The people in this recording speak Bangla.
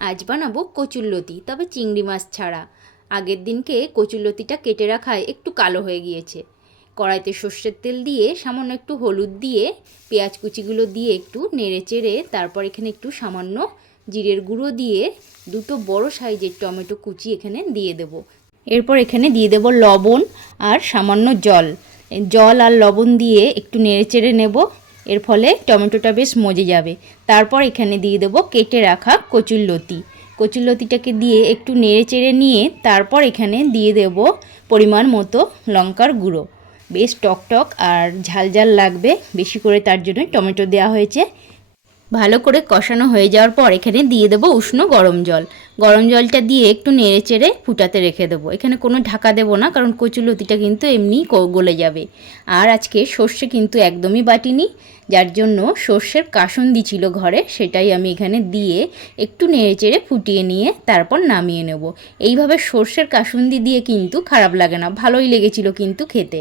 আজ বানাবো কচুরলতি, তবে চিংড়ি মাছ ছাড়া। আগের দিনকে কচুরলতিটা কেটে রাখায় একটু কালো হয়ে গিয়েছে। কড়াইতে সর্ষের তেল দিয়ে সামান্য একটু হলুদ দিয়ে পেঁয়াজ কুচিগুলো দিয়ে একটু নেড়ে চেড়ে তারপর এখানে একটু সামান্য জিরের গুঁড়ো দিয়ে দুটো বড় সাইজের টমেটো কুচি এখানে দিয়ে দেব। এরপর এখানে দিয়ে দেব লবণ আর সামান্য জল। জল আর লবণ দিয়ে একটু নেড়ে চেড়ে নেব, এর ফলে টমেটোটা বেশ মজে যাবে। তারপর এখানে দিয়ে দেব কেটে রাখা কচুরলতি। কচুরলতিটাকে দিয়ে একটু নেড়ে চেড়ে নিয়ে তারপর এখানে দিয়ে দেব পরিমাণ মতো লঙ্কার গুঁড়ো। বেশ টকটক আর ঝাল ঝাল লাগবে বেশি করে, তার জন্য টমেটো দেওয়া হয়েছে। ভালো করে কষানো হয়ে যাওয়ার পর এখানে দিয়ে দেবো উষ্ণ গরম জল। গরম জলটা দিয়ে একটু নেড়ে চেড়ে ফুটাতে রেখে দেবো। এখানে কোনো ঢাকা দেবো না, কারণ কচুরলতিটা কিন্তু এমনিই গলে যাবে। আর আজকে সর্ষে কিন্তু একদমই বাটিনি, যার জন্য সর্ষের কাসুন্দি ছিল ঘরে, সেটাই আমি এখানে দিয়ে একটু নেড়ে চেড়ে ফুটিয়ে নিয়ে তারপর নামিয়ে নেব। এইভাবে সর্ষের কাসুন্দি দিয়ে কিন্তু খারাপ লাগে না, ভালোই লেগেছিল কিন্তু খেতে।